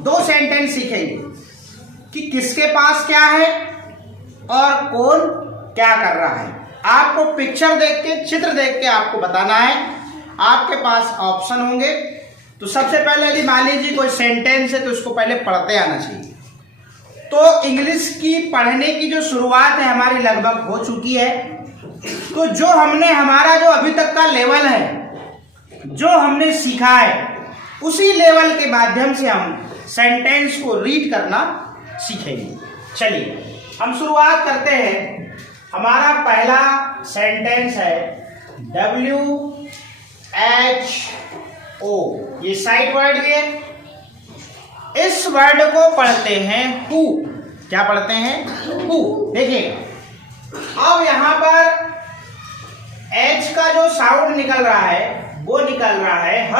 दो सेंटेंस सीखेंगे कि किसके पास क्या है और कौन क्या कर रहा है। आपको पिक्चर देख के, चित्र देख के आपको बताना है। आपके पास ऑप्शन होंगे। तो सबसे पहले यदि मान लीजिए कोई सेंटेंस है तो उसको पहले पढ़ते आना चाहिए। तो इंग्लिश की पढ़ने की जो शुरुआत है हमारी लगभग हो चुकी है। तो जो हमने हमारा जो अभी तक का लेवल है, जो हमने सीखा है, उसी लेवल के माध्यम से हम सेंटेंस को रीड करना सीखेंगे। चलिए हम शुरुआत करते हैं। हमारा पहला सेंटेंस है WHO। ये साइड वर्ड है। इस वर्ड को पढ़ते हैं हु। क्या पढ़ते हैं? हु। देखिए अब यहां पर H का जो साउंड निकल रहा है वो निकल रहा है ह।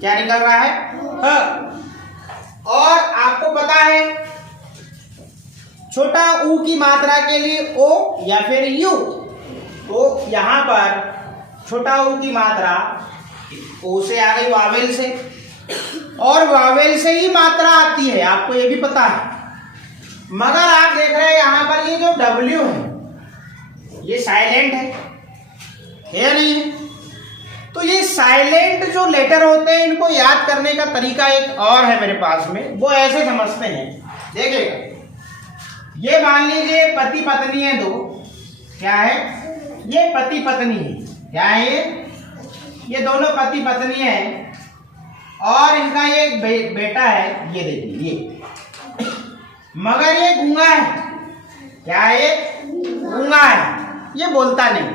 क्या निकल रहा है? ह। और आपको पता है छोटा ऊ की मात्रा के लिए ओ या फिर यू। तो यहां पर छोटा ऊ की मात्रा ओ से आ गई वावेल से, और वावेल से ही मात्रा आती है, आपको ये भी पता है। मगर आप देख रहे हैं यहां पर ये जो W है ये साइलेंट है या नहीं है? तो ये साइलेंट जो लेटर होते हैं इनको याद करने का तरीका एक और है मेरे पास में। वो ऐसे समझते हैं, देखिएगा। ये मान लीजिए पति पत्नी है दो। क्या है? ये पति पत्नी है। क्या है ये दोनों पति पत्नी है और इनका ये बेटा है। ये देखिए ये, मगर ये गूंगा है। क्या है? ये गूंगा है, ये बोलता नहीं।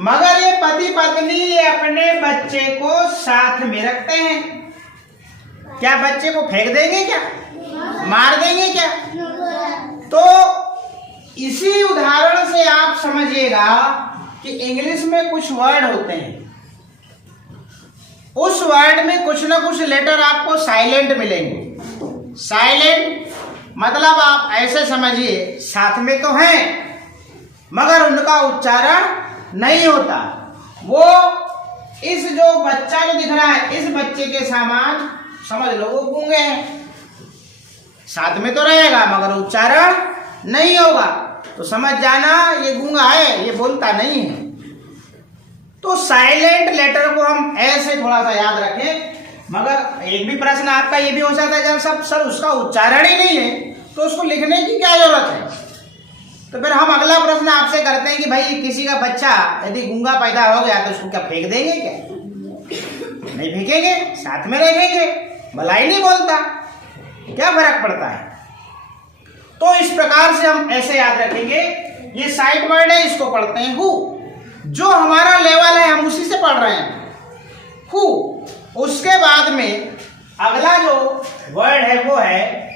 मगर ये पति पत्नी ये अपने बच्चे को साथ में रखते हैं। क्या बच्चे को फेंक देंगे? क्या मार देंगे? क्या? तो इसी उदाहरण से आप समझिएगा कि इंग्लिश में कुछ वर्ड होते हैं, उस वर्ड में कुछ ना कुछ लेटर आपको साइलेंट मिलेंगे। साइलेंट मतलब आप ऐसे समझिए साथ में तो हैं मगर उनका उच्चारण नहीं होता। वो इस जो बच्चा जो दिख रहा है इस बच्चे के सामान समझ लो वो गूंगे हैं। साथ में तो रहेगा मगर उच्चारण नहीं होगा, तो समझ जाना ये गूंगा है, ये बोलता नहीं है। तो साइलेंट लेटर को हम ऐसे थोड़ा सा याद रखें। मगर एक भी प्रश्न आपका ये भी हो सकता है जब सब सर उसका उच्चारण ही नहीं है तो उसको लिखने की क्या जरूरत है। तो फिर हम अगला प्रश्न आपसे करते हैं कि भाई किसी का बच्चा यदि गूंगा पैदा हो गया तो उसको क्या फेंक देंगे? क्या नहीं फेंकेंगे, साथ में रखेंगे, भलाई नहीं बोलता, क्या फर्क पड़ता है। तो इस प्रकार से हम ऐसे याद रखेंगे। ये साइड वर्ड है, इसको पढ़ते हैं हु। जो हमारा लेवल है हम उसी से पढ़ रहे हैं हु। उसके बाद में अगला जो वर्ड है वो है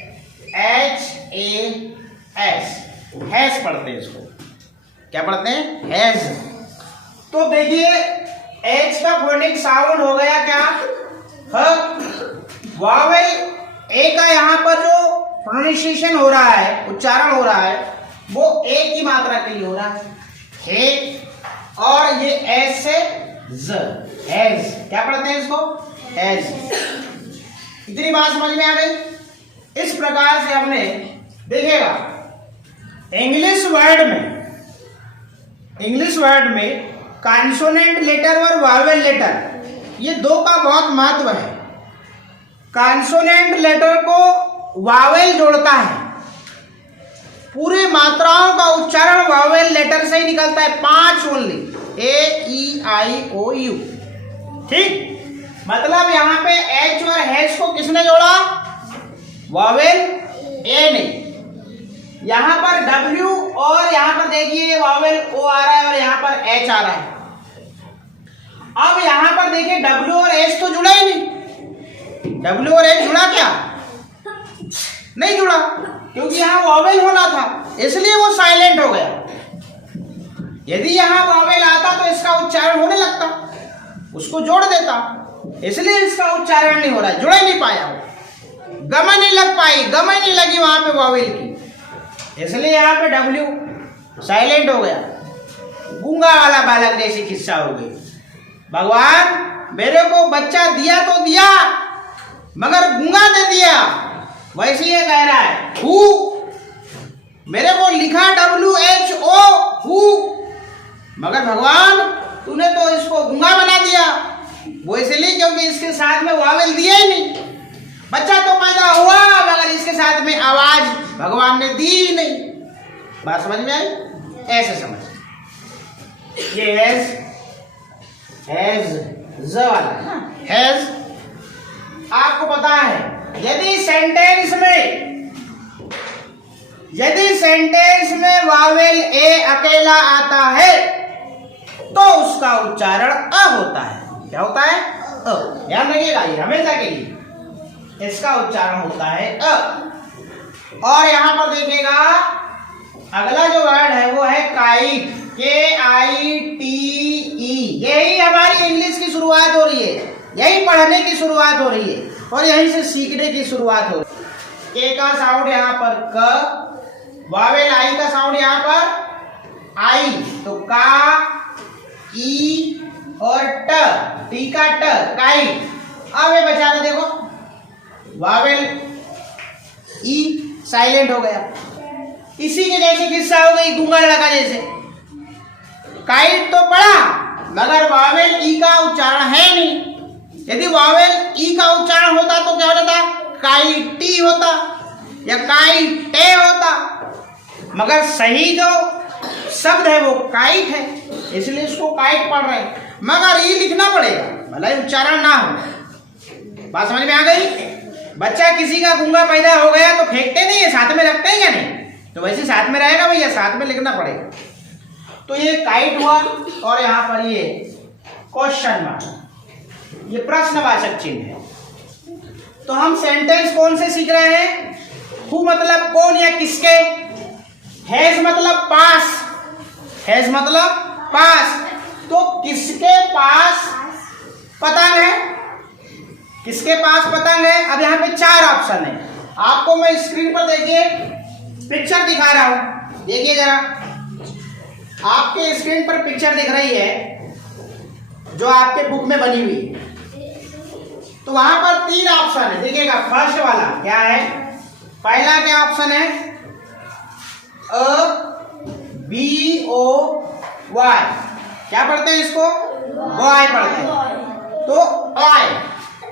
HAS। हैज पढ़ते हैं इसको। क्या पढ़ते हैं? हैज। तो देखिए एच का फोनेटिक साउंड हो गया क्या? ह। वावेल ए का यहाँ पर जो प्रोनाउंसिएशन हो रहा है, उच्चारण हो रहा है, वो ए की मात्रा के लिए हो रहा है हे। और ये एस से ज, हैज। क्या पढ़ते हैं इसको? हैज। इतनी बात समझ में आ गई। इस प्रकार से हमने देखिएगा इंग्लिश वर्ड में कॉन्सोनेंट लेटर और वावेल लेटर ये दो का बहुत महत्व है। कॉन्सोनेंट लेटर को वावेल जोड़ता है, पूरी मात्राओं का उच्चारण वावेल लेटर से ही निकलता है, 5 ओनली, AEIOU। ठीक, मतलब यहां पे H और हैज को किसने जोड़ा? वावेल ए ने। यहां पर W और यहां पर देखिए वावेल O आ रहा है और यहां पर H आ रहा है। अब यहां पर देखिए W और H तो जुड़ा ही नहीं। W और H जुड़ा क्या? नहीं जुड़ा, क्योंकि यहां वावेल होना था इसलिए वो साइलेंट हो गया। यदि यहां वावेल आता तो इसका उच्चारण होने लगता, उसको जोड़ देता, इसलिए इसका उच्चारण नहीं हो रहा है, जुड़ ही नहीं पाया, गमन नहीं लग पाई, गमन नहीं लगी वहां पे वावेल की, इसलिए यहां पे W साइलेंट हो गया। गूंगा वाला बालक जैसी किस्सा हो गई। भगवान मेरे को बच्चा दिया तो दिया, मगर गूंगा दे दिया। वैसे ये कह रहा है हु, मेरे को लिखा WHO हु, मगर भगवान तूने तो इसको गूंगा बना दिया। वो इसलिए क्योंकि इसके साथ में वावेल दिया ही नहीं। बच्चा तो पैदा हुआ मगर इसके साथ में आवाज भगवान ने दी ही नहीं। बात समझ में आई? ऐसे समझ, ये हैज ज वाला है ना, हैज। आपको पता है यदि सेंटेंस में वावेल ए अकेला आता है तो उसका उच्चारण अ होता है। क्या होता है? अ। ध्यान रखिएगा, ये हमेशा के लिए इसका उच्चारण होता है अ। और यहां पर देखिएगा अगला जो वर्ड है वो है काइट, KITE। यही हमारी इंग्लिश की शुरुआत हो रही है, यही पढ़ने की शुरुआत हो रही है और यहीं से सीखने की शुरुआत हो रही है। के का साउंड यहाँ पर क, वावेल आई का साउंड यहाँ पर आई, तो का, ई और ट, टी का ट, काइट। अब ये बचा दो, देखो वावेल ई साइलेंट हो गया। इसी के जैसे किस्सा हो गई गूंगा लगा जैसे। काइट तो पढ़ा मगर वावेल ई का उच्चारण है नहीं। यदि वावेल ई का उच्चारण होता तो क्या होता? काइटी होता या काइटे होता, मगर सही जो शब्द है वो काइट है, इसलिए इसको काइट पढ़ रहे हैं। मगर ई लिखना पड़ेगा भले उच्चारण ना हो। बात समझ में आ गई? बच्चा किसी का गूंगा पैदा हो गया तो फेंकते नहीं है, साथ में रखते हैं या नहीं? तो वैसे साथ में रहेगा भैया, साथ में लिखना पड़ेगा। तो ये काइट हुआ और यहाँ पर ये क्वेश्चन मार्क, ये प्रश्नवाचक चिन्ह है। तो हम सेंटेंस कौन से सीख रहे हैं? हु मतलब कौन या किसके, हैज मतलब पास, हैज मतलब पास। तो किसके पास पतंग है, किसके पास पतंग है? अब यहाँ पे 4 ऑप्शन है। आपको मैं स्क्रीन पर देखिए पिक्चर दिखा रहा हूं, देखिए जरा। आपके स्क्रीन पर पिक्चर दिख रही है जो आपके बुक में बनी हुई। तो वहां पर 3 ऑप्शन है, देखिएगा। फर्स्ट वाला क्या है? पहला क्या ऑप्शन है? BOY, क्या पढ़ते हैं इसको? बॉय पढ़ते हैं। तो ऑय,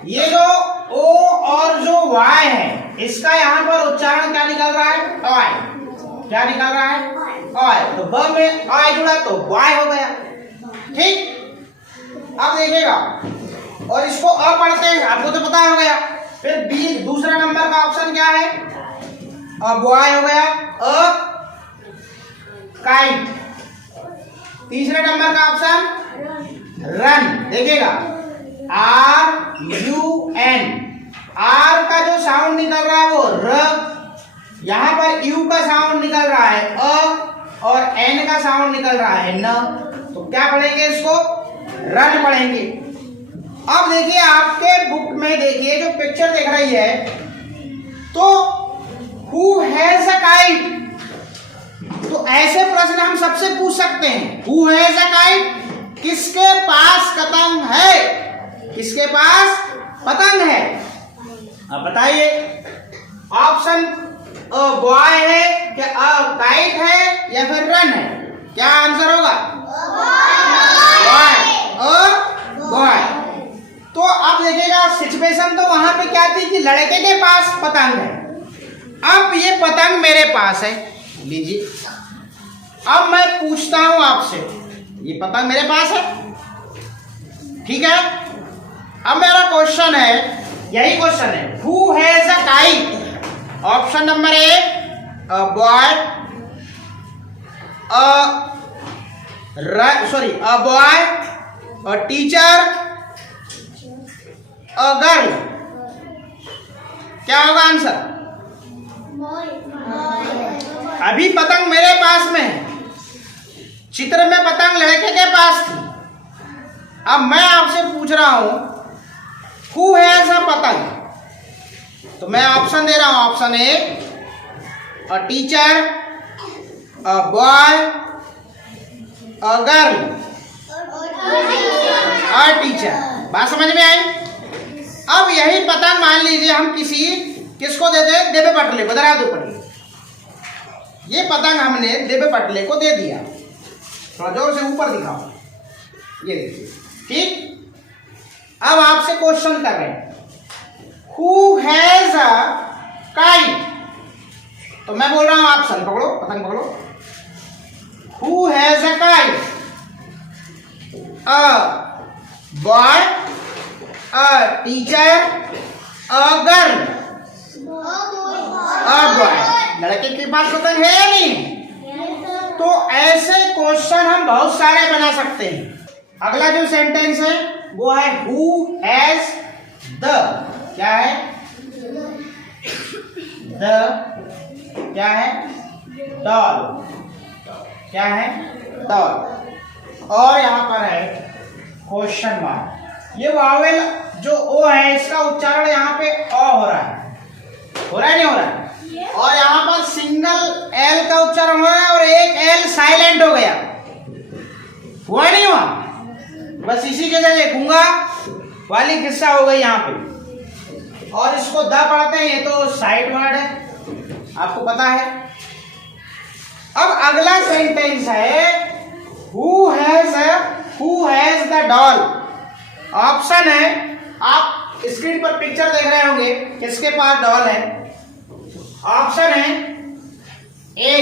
ये जो ओ और जो वाई है इसका यहाँ पर उच्चारण क्या निकल रहा है? ऑय। क्या निकल रहा है? ऑय। तो ब में ऑय जुड़ा तो बॉय हो गया। ठीक, अब देखिएगा। और इसको अ पढ़ते हैं, आपको तो पता हो गया। फिर बी, दूसरा नंबर का ऑप्शन क्या है? अ बॉय हो गया, अ काइट। तीसरे नंबर का ऑप्शन रन, देखिएगा RUN। आर का जो साउंड निकल रहा है वो र, यहां पर यू का साउंड निकल रहा है अ और एन का साउंड निकल रहा है न। तो क्या पढ़ेंगे इसको? रन पढ़ेंगे। अब देखिए आपके बुक में देखिए जो पिक्चर दिख रही है, तो हु हैज अ काइट। तो ऐसे प्रश्न हम सबसे पूछ सकते हैं, हु हैज अ काइट, किसके पास पतंग है, किसके पास पतंग है? अब बताइए, ऑप्शन बॉय है क्या, काइट है या फिर रन है? क्या आंसर होगा? Boy, boy. तो अब देखिएगा सिचुएशन तो वहां पे क्या थी कि लड़के के पास पतंग है। अब ये पतंग मेरे पास है, लीजिए। अब मैं पूछता हूं आपसे, ये पतंग मेरे पास है, ठीक है? अब मेरा क्वेश्चन है, यही क्वेश्चन है, who has a kite? Option number a boy, a boy, a teacher, a girl. क्या होगा आंसर? अभी पतंग मेरे पास में है, चित्र में पतंग लड़के के पास थी। अब मैं आपसे पूछ रहा हूं हु हैज अ पतंग, तो मैं ऑप्शन दे रहा हूं। Option A a teacher, a boy, a girl, a teacher. बात समझ में आई? अब यही पतंग मान लीजिए हम किसको दे दे, देवे पटले को, दरा दो पटले, ये पतंग हमने देवे पटले को दे दिया। थोड़ा जोर से ऊपर दिखाओ, ये देखिए, ठीक। अब आपसे क्वेश्चन कर रहे हैं, हु हैज अ काइट, तो मैं बोल रहा हूं आप सन पकड़ो, पतंग पकड़ो। Who has a kite? A boy, a teacher, a girl. A boy, लड़के के पास पतंग है या नहीं? तो ऐसे क्वेश्चन हम बहुत सारे बना सकते हैं। अगला जो सेंटेंस है वो है हु हैज द, क्या है? द क्या है? डॉल, क्या है? डॉल। और यहां पर है क्वेश्चन मार्क। ये वावेल जो ओ है इसका उच्चारण यहाँ पे अ हो रहा है, हो रहा है नहीं हो रहा है? और यहाँ पर सिंगल एल का उच्चारण हो रहा है और एक एल साइलेंट हो गया, हुआ नहीं हुआ? बस इसी के जगह गूंगा वाली किस्सा हो गई यहाँ पे। और इसको द पढ़ते हैं, ये तो साइड वर्ड है, आपको पता है। अब अगला सेंटेंस है who has the doll. Option है, आप स्क्रीन पर पिक्चर देख रहे होंगे किसके पास डॉल है। ऑप्शन है ए,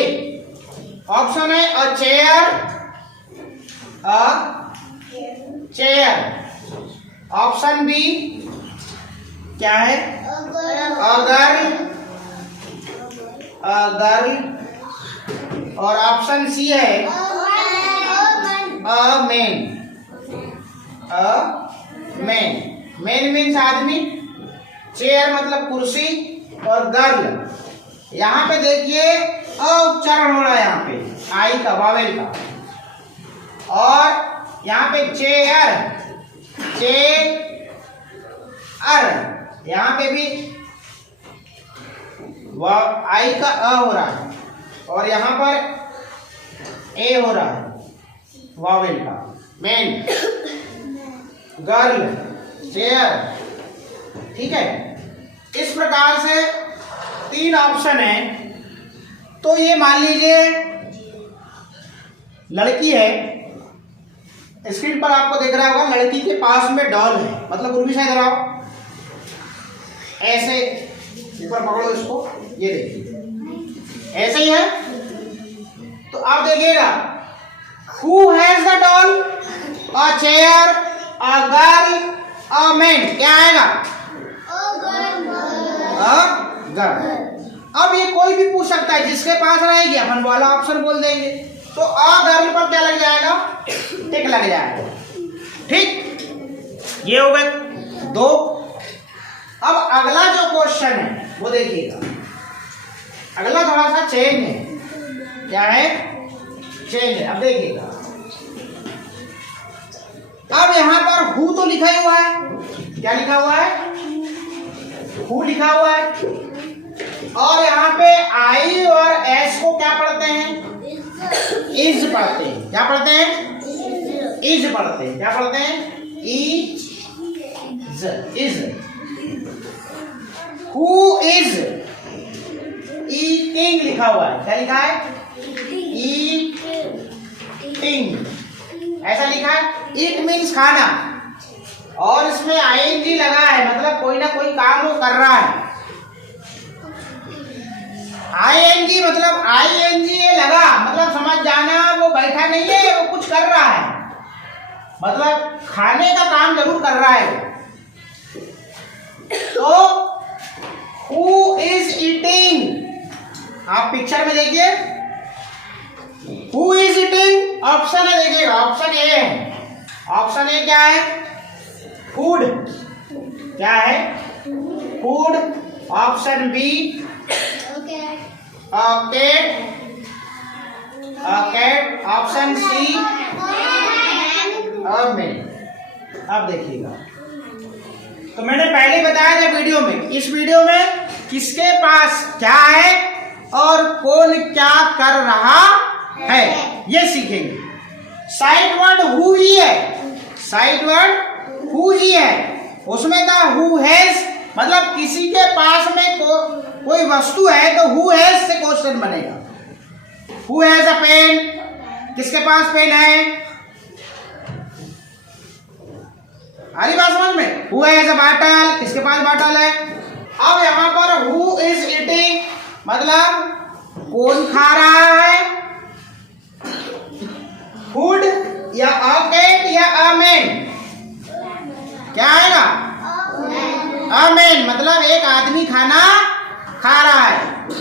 ऑप्शन है अ चेयर, ऑप्शन बी क्या है? अ गर्ल, और ऑप्शन सी है अ मैन। मैन मीन्स आदमी, चेयर मतलब कुर्सी, और गर्ल यहाँ पे देखिए अ उच्चारण हो रहा है यहाँ पे आई का, वावेल का। और यहाँ पे चेयर यहाँ पे भी आई का अ हो रहा है, और यहाँ पर ए हो रहा है वावेल का। मैन, गर्ल, चेयर, ठीक है। इस प्रकार से 3 ऑप्शन है। तो ये मान लीजिए लड़की है, स्क्रीन पर आपको दिख रहा होगा, लड़की के पास में डॉल है, मतलब उर्वी साइड रहा ऐसे ऊपर पकड़ो इसको, ये देखिए ऐसे ही है। तो आप देखिएगा who has the doll, a chair, a girl, a man, क्या आएगा? गर्ल। अब ये कोई भी पूछ सकता है, जिसके पास रहेगी अपन वाला ऑप्शन बोल देंगे। तो अ गर्ल पर क्या लग जाएगा? टिक लग जाएगा, ठीक। ये हो गए 2। अब अगला जो क्वेश्चन है वो देखिएगा, अगला थोड़ा सा चेंज है। क्या है? चेंज है। अब देखिएगा, अब यहां पर हु तो लिखा ही हुआ है, क्या लिखा हुआ है? हु लिखा हुआ है। और यहाँ पे आई और एस को क्या पढ़ते हैं? इज पढ़ते हैं। क्या पढ़ते हैं? इज पढ़ते हैं। क्या पढ़ते हैं? इज। हु इज ईटिंग लिखा हुआ है, क्या लिखा है? ईटिंग, ऐसा लिखा है। ईट मीन्स खाना, और इसमें आईएनजी लगा है, मतलब कोई ना कोई काम वो कर रहा है। आईएनजी मतलब आईएनजी ये लगा, मतलब समझ जाना वो बैठा नहीं है, वो कुछ कर रहा है, मतलब खाने का काम जरूर कर रहा है। तो हु इज ईटिंग, आप पिक्चर में देखिए, हु इज ईटिंग। ऑप्शन है, देखिएगा ऑप्शन ए है। ऑप्शन ए क्या है? फूड, क्या है? Food. Option B cat, option C man. अब देखिएगा, तो मैंने पहले बताया था वीडियो में, इस वीडियो में किसके पास क्या है और कौन क्या कर रहा है ये सीखेंगे। साइड वर्ड हु ही है, साइड वर्ड हु ही है। उसमें था हु हैज, मतलब किसी के पास में कोई वस्तु है तो हु हैज से क्वेश्चन बनेगा। हु हैज अ पेन, किसके पास पेन है, आ रही बात समझ में। हु हैज अ बॉटल, किसके पास बॉटल है। अब यहां पर हु इज ईटिंग, मतलब कौन खा रहा है, फूड या अ कैट या अ मैन, क्या आएगा, अ मैन, मतलब एक आदमी खाना खा रहा है।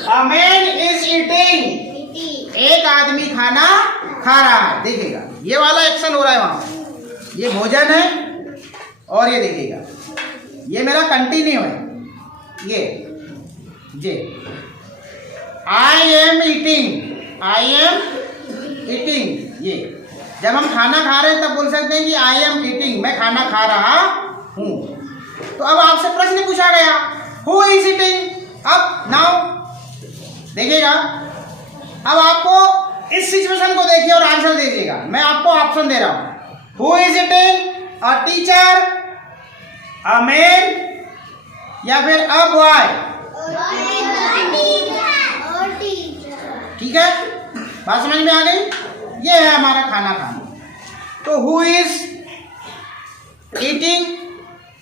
अ मैन इज ईटिंग, एक आदमी खाना खा रहा है। देखिएगा ये वाला एक्शन हो रहा है वहां, ये भोजन है और ये देखिएगा ये मेरा कंटिन्यू है, ये I am eating, I am eating. ये जब हम खाना खा रहे हैं तब बोल सकते हैं कि आई एम ईटिंग, मैं खाना खा रहा हूं। तो अब आपसे प्रश्न पूछा गया हु इज ईटिंग। अब नाउ देखिएगा, अब आपको इस सिचुएशन को देखिए और आंसर दीजिएगा। मैं आपको ऑप्शन दे रहा हूं, who is eating, a teacher, a man या फिर अ बॉय। ठीक है, बात समझ में आ गई। ये है हमारा खाना खाना। तो who is eating,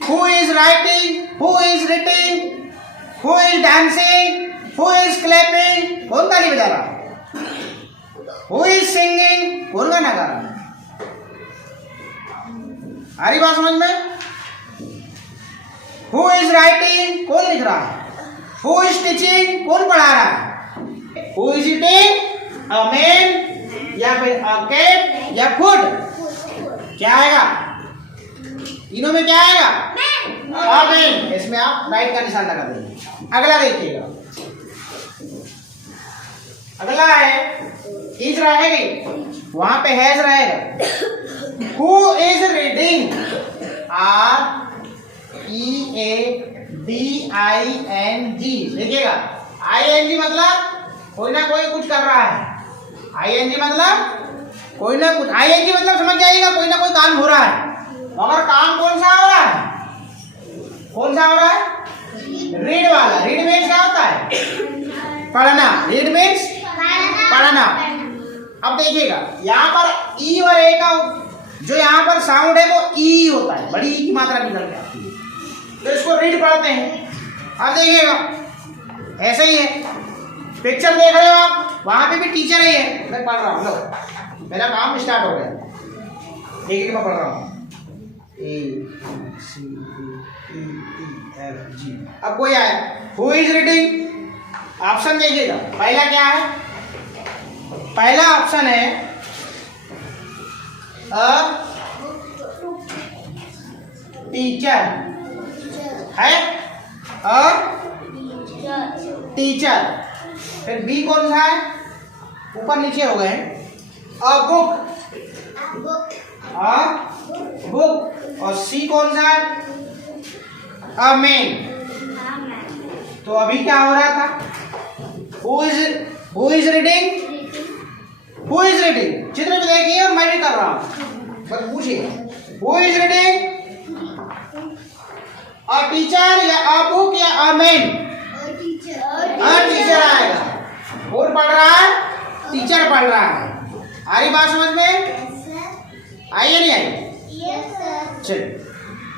who is writing, who is reading, who is dancing, who is clapping, कौन ताली बजा रहा, हु इज सिंगिंग, कौन गाना गा रहा। आ रही बात समझ में। हु इज राइटिंग, कौन लिख रहा है, हु इज टीचिंग, कौन पढ़ा रहा है, who is eating, a man या फिर अ कैट या फूड। क्या आएगा, तीनों में क्या आएगा, अ मैन। इसमें आप राइट का निशान लगा देंगे। अगला देखिएगा, अगला है इज रहेगी, वहां पे हैज रहेगा। Who is reading, READING। देखिएगा ING मतलब कोई ना कोई कुछ कर रहा है, ING मतलब कोई ना कुछ, ING मतलब समझ जाइएगा कोई ना कोई काम हो रहा है। मगर काम कौन सा हो रहा है, कौन सा हो रहा है, रीड वाला। रीड मीन्स क्या होता है, पढ़ना। रीड मीन्स पढ़ना। अब देखिएगा यहाँ पर ई और ए का जो यहाँ पर साउंड है वो ई होता है, बड़ी ई की मात्रा निकल के आती है, तो इसको रीड पढ़ते हैं। अब देखिएगा ऐसे ही है, पिक्चर देख रहे हो आप, वहां पे भी टीचर ही है, मैं पढ़ रहा हूँ। लो मेरा काम स्टार्ट हो गया, देखिए मैं पढ़ रहा हूँ ABCDEFG। अब कोई आया, हु इज रीडिंग, ऑप्शन देखिएगा पहला क्या है, पहला ऑप्शन है अ टीचर है, अ टीचर। फिर बी कौन सा है, ऊपर नीचे हो गए, अ बुक, अ बुक। और सी कौन सा है, अ मैन। तो अभी क्या हो रहा था, who is reading, who is reading. चित्र में देखिए और मैं भी कर रहा हूं, बस पूछिए who is reading, a teacher या अ बुक या अ मैन। अ टीचर आएगा, कौन पढ़ रहा है, टीचर पढ़ रहा है। आ रही बात समझ में, आई या नहीं आई, चलिए।